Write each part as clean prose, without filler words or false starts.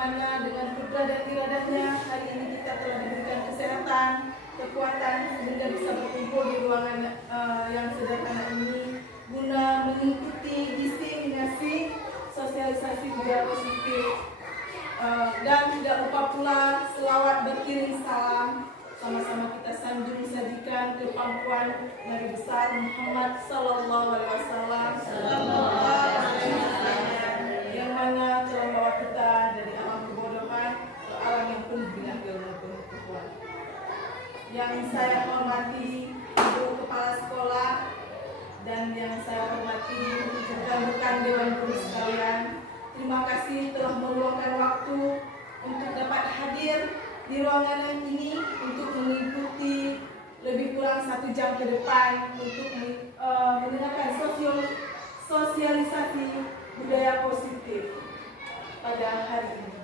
mana dengan kudrat dan iradahnya hari ini kita telah diberikan kesehatan, kekuatan sehingga bisa berkumpul di ruangan yang sederhana ini guna mengikuti diseminasi sosialisasi budaya positif. Dan tidak lupa pula selawat berkirim salam, sama-sama kita sanjung sajikan ke pangkuan Nabi besar Muhammad Sallallahu Alaihi Wasallam, yang mana telah membawa kita dari alam kebodohan ke alam yang penuh dengan ilmu pengetahuan. Yang saya hormati Ibu Kepala Sekolah dan yang saya hormati rekan-rekan Dewan Guru sekalian, terima kasih telah meluangkan waktu untuk dapat hadir di ruangan ini untuk mengikuti lebih kurang 1 jam ke depan untuk mendengarkan sosialisasi budaya positif pada hari ini.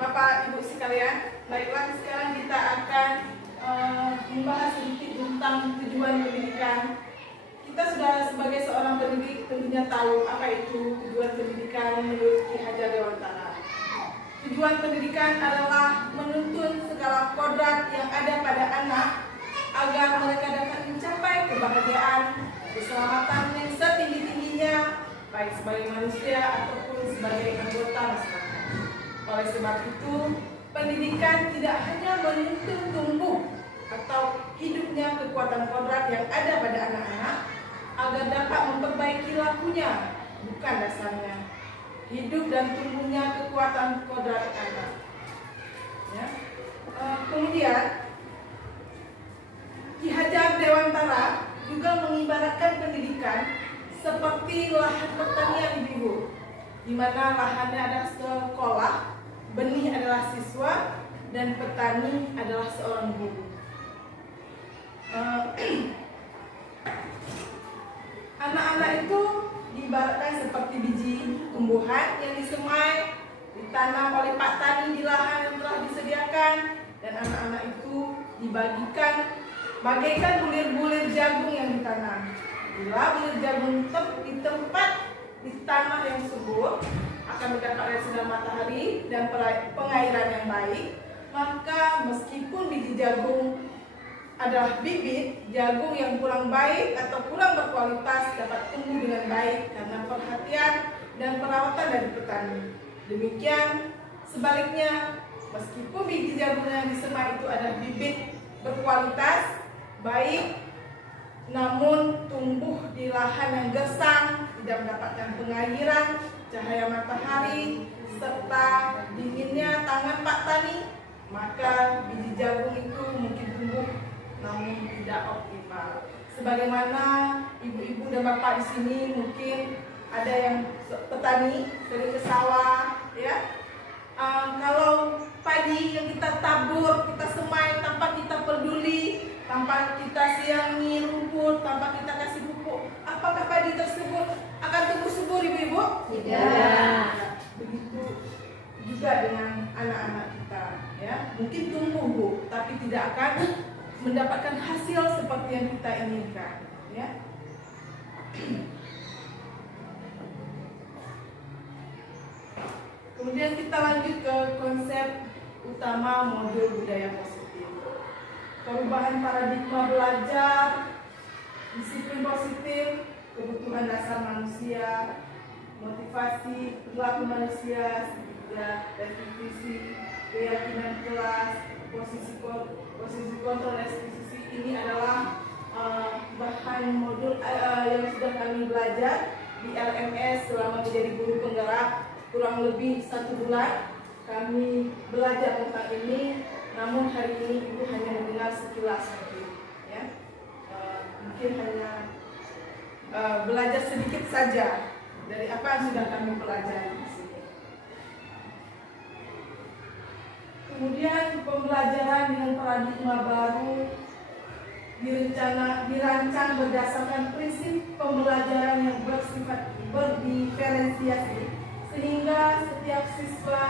Bapak Ibu sekalian, baiklah sekarang kita akan membahas sedikit tentang tujuan pendidikan. Kita sudah sebagai seorang pendidik tentunya tahu apa itu tujuan pendidikan menurut Ki Hajar Dewantara. Tujuan pendidikan adalah menuntun segala kodrat yang ada pada anak agar mereka dapat mencapai kebahagiaan, keselamatan yang setinggi-tingginya, baik sebagai manusia ataupun sebagai anggota masyarakat. Oleh sebab itu, pendidikan tidak hanya menuntun tumbuh atau hidupnya kekuatan kodrat yang ada pada anak-anak agar dapat memperbaiki lakunya, bukan dasarnya hidup dan tumbuhnya kekuatan kodrat anak. Ya. Kemudian Ki Hajar Dewantara juga mengibaratkan pendidikan seperti lahan pertanian Ibu, di mana lahannya adalah sekolah, benih adalah siswa, dan petani adalah seorang guru. Anak-anak itu diibaratkan seperti biji tumbuhan yang disemai, ditanam oleh Pak Tani di lahan yang telah disediakan, dan anak-anak itu dibagikan bagaikan bulir-bulir jagung yang ditanam. Bila bulir jagung di tempat di tanah yang subur akan mendapat sinar matahari dan pengairan yang baik, maka meskipun biji jagung adalah bibit jagung yang kurang baik atau kurang berkualitas dapat tumbuh dengan baik karena perhatian dan perawatan dari petani. Demikian sebaliknya, meskipun biji jagung yang disemai itu adalah bibit berkualitas baik, namun tumbuh di lahan yang gersang, tidak mendapatkan pengairan, cahaya matahari, serta dinginnya tangan Pak Tani, maka biji jagung itu mungkin tumbuh namun tidak optimal. Sebagaimana ibu-ibu dan bapak di sini mungkin ada yang petani sering ke sawah, ya. Kalau padi yang kita tabur, kita semai tanpa kita peduli, tanpa kita siangi rumput, tanpa kita kasih pupuk, apakah padi tersebut akan tumbuh subur, ibu-ibu? Tidak. Begitu juga dengan anak-anak kita, ya. Mungkin tumbuh, Bu, tapi tidak akan mendapatkan hasil seperti yang kita inginkan, ya. Kemudian kita lanjut ke konsep utama modul budaya positif. Perubahan paradigma belajar, disiplin positif, kebutuhan dasar manusia, motivasi perilaku manusia, definisi, keyakinan kelas, posisi kontrol eksekusi ini adalah bahan modul yang sudah kami belajar di LMS selama menjadi guru penggerak kurang lebih 1 bulan. Kami belajar tentang ini, namun hari ini Ibu hanya mendengar sekilas saja, ya. Mungkin hanya belajar sedikit saja dari apa yang sudah kami pelajari di sini. Kemudian pembelajaran dengan paradigma baru dirancang berdasarkan prinsip pembelajaran yang bersifat berdiferensiasi, sehingga setiap siswa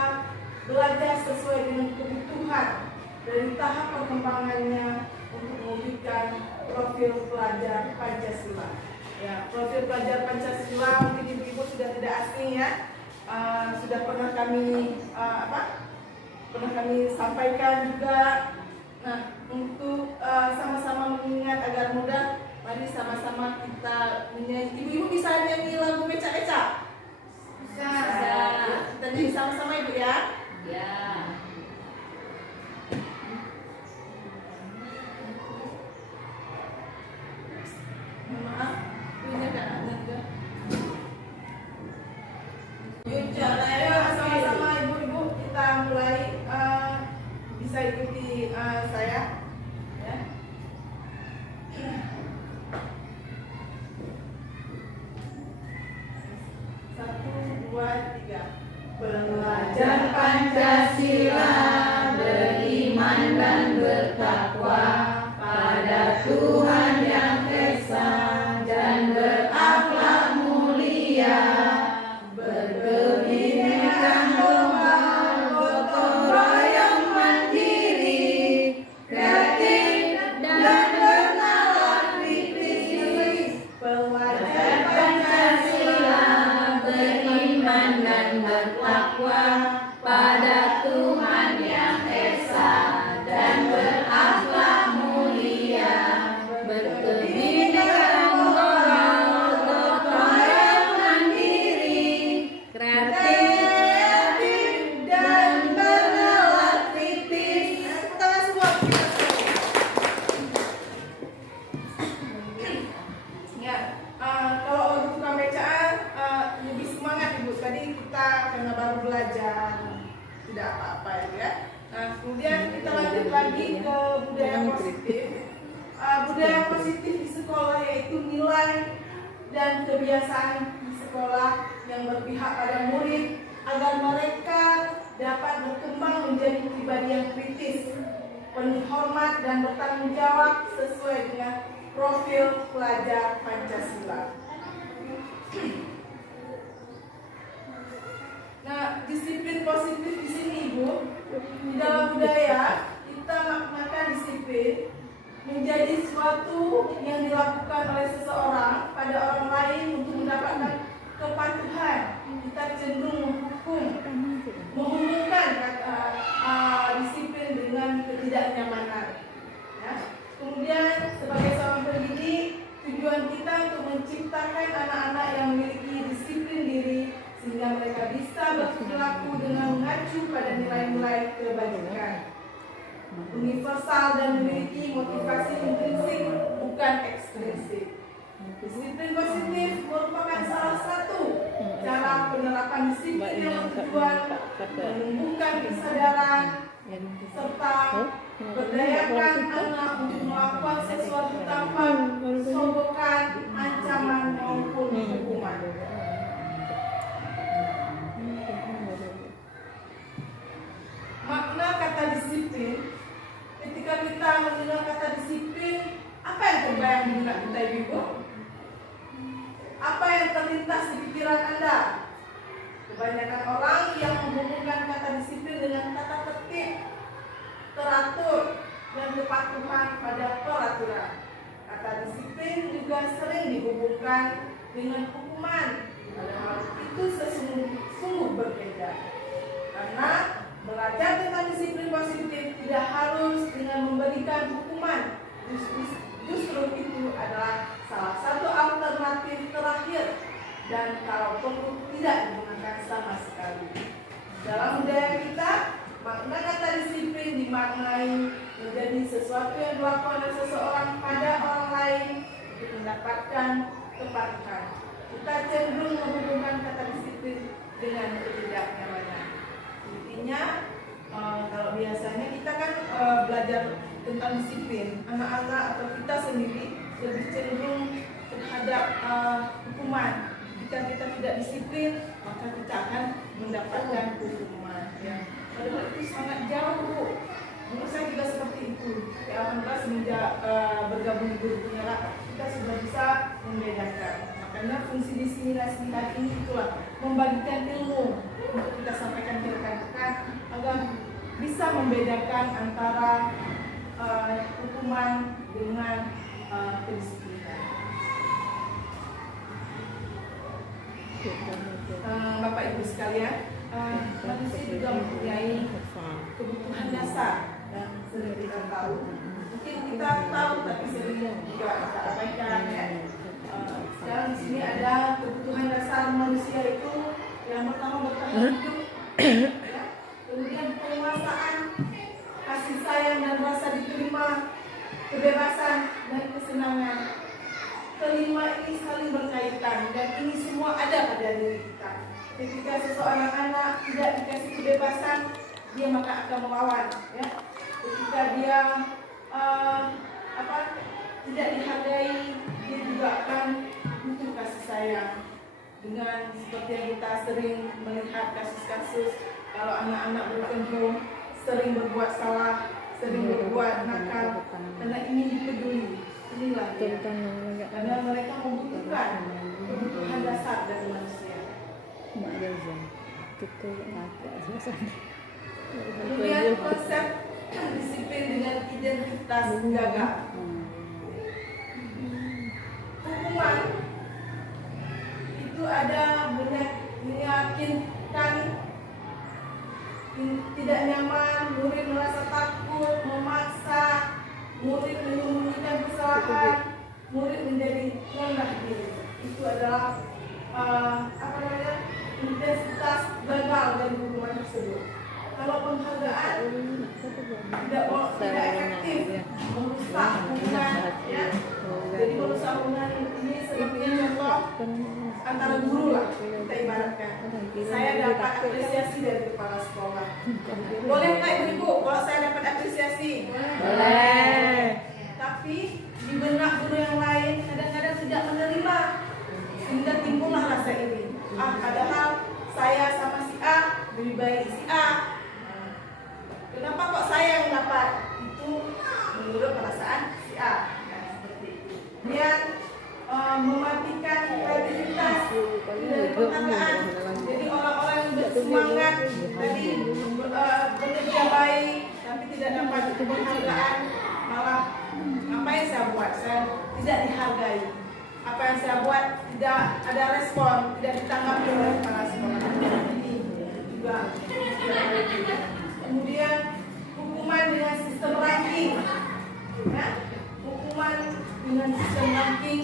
belajar sesuai dengan kebutuhan dari tahap perkembangannya untuk mewujudkan profil pelajar Pancasila. Ya, profil pelajar Pancasila mungkin ibu-ibu sudah tidak asing, ya. sudah pernah kami pernah kami sampaikan juga. Nah, untuk sama-sama mengingat agar mudah, mari sama-sama kita menyanyi. Ibu-ibu bisa nyanyi lagu Beca-Beca? Bisa. Kita nyanyi sama-sama Ibu ya. Ya. Maaf, punya kan ada juga. Yuk, ayo sama-sama ibu-ibu kita mulai, bisa ikuti saya ya. Satu, dua, tiga. Belajar Pancasila, beriman dan bertakwa pada Tuhan Yang Esa dan berakhlak mulia, berkebinekaan tunggal, gotong royong mandiri, kreatif dan bernalar kritis. Belajar Pancasila, beriman dan bertakwa pada Tuhan Yang Esa dan berakhlak mulia, berkebinekaan tunggal, gotong royong mandiri, kreatif dan bernalar kritis. Kita semua ya, kalau untuk tukang bacaan lebih semangat ibu. Tadi kita karena baru belajar tidak apa-apa ya. Nah, kemudian kita lanjut lagi ke budaya positif. Budaya positif di sekolah yaitu nilai dan kebiasaan di sekolah yang berpihak pada murid agar mereka dapat berkembang menjadi pribadi yang kritis, penuh hormat dan bertanggung jawab sesuai dengan profil pelajar Pancasila. Nah, disiplin positif di sini Ibu, di dalam budaya kita maknakan disiplin menjadi sesuatu yang dilakukan oleh seseorang pada orang lain untuk mendapatkan kepatuhan. Kita cenderung menghubungkan disiplin dengan ketidaknyamanan. Ya. Kemudian sebagai seorang pendidik, tujuan kita untuk menciptakan anak-anak yang memiliki disiplin diri sehingga mereka bisa berperilaku dengan mengacu pada nilai-nilai kebajikan, universal dan memiliki motivasi intrinsik bukan ekstrinsik. Disiplin positif merupakan salah satu cara penerapan disiplin yang bertujuan menumbuhkan kesadaran serta berdayakan anak untuk melakukan sesuatu tanpa sogokan, ancaman maupun hukuman. Makna kata disiplin, ketika kita mendengar kata disiplin, apa yang terbayang di benak kita ibu? Apa yang terlintas di pikiran Anda? Kebanyakan orang yang menghubungkan kata disiplin dengan kata tertib, teratur, dan kepatuhan pada peraturan. Kata disiplin juga sering dihubungkan dengan hukuman. Padahal itu sesungguh berbeda. Karena belajar tentang disiplin positif tidak harus dengan memberikan hukuman. Justru itu adalah salah satu alternatif terakhir dan kalau perlu tidak digunakan sama sekali. Dalam budaya kita, makna kata disiplin dimaknai menjadi sesuatu yang dilakukan oleh seseorang pada orang lain untuk mendapatkan kepatuhan. Kita cenderung menghubungkan kata disiplin dengan ketidaknyamanan. Intinya, kalau biasanya kita kan belajar tentang disiplin, anak-anak atau kita sendiri lebih cenderung terhadap hukuman. Jika kita tidak disiplin, maka kita akan mendapatkan hukuman. Ya. Padahal itu sangat jauh, Bu. Menurut saya juga seperti itu. Ya, alhamdulillah semenjak bergabung di Guru Penyerap, kita sudah bisa membedakan. Makanya fungsi diseminasi hari ini itulah membagikan ilmu untuk kita sampaikan ke rekan-rekan agar bisa membedakan antara hukuman dengan kedisiplinan. Bapak Ibu Ibu sekalian, manusia juga mempunyai kebutuhan dasar yang sering kita tahu. Mungkin kita tahu tapi sering juga kita abaikan ya. Sekarang di sini ada kebutuhan dasar manusia itu yang pertama bertahan hidup, ya. Kemudian penguasaan, kasih sayang dan rasa diterima, kebebasan dan kesenangan. Kelima ini saling berkaitan dan ini semua ada pada diri kita. Ketika seseorang anak tidak dikasih kebebasan, dia maka akan melawan. Ya. Ketika dia tidak dihargai, dia juga akan butuh kasih sayang. Dengan seperti yang kita sering melihat kasus-kasus kalau anak-anak broken home sering berbuat salah, sering berbuat nakal, karena ingin dipeduli. Inilah dia. Karena mereka membutuhkan kebutuhan dasar dari manusia. Kemudian konsep disiplin dengan identitas jaga. Hukuman itu ada meyakinkan tidak nyaman, murid merasa takut, memaksa, murid menyembunyikan kesalahan, murid menjadi rendah diri. Itu adalah intensitas gagal dari hubungan tersebut. Kalau penghargaan tidak efektif, merusak hubungan, ya. Jadi merusak hubungan ini sepertinya contoh antara guru lah kita ibaratkan. Saya dapat apresiasi dari kepala sekolah. Boleh nggak ibu kalau saya dapat apresiasi? Boleh. Tapi di benak guru yang lain kadang-kadang tidak menerima, sehingga timbullah rasa ini. Padahal saya sama si A lebih baik si A. Kenapa kok saya yang dapat? Itu menurut perasaan si A. Seperti itu. Dia mematikan kreativitas dari penghargaan. Jadi orang-orang yang bersemangat tadi bekerja baik tapi tidak dapat penghargaan, malah apa yang saya buat? Saya tidak dihargai. Apa yang saya buat tidak ada respon, tidak ditanggapi oleh kepala sekolah. Ini juga. Kemudian hukuman dengan sistem ranking, ya? Hukuman dengan sistem ranking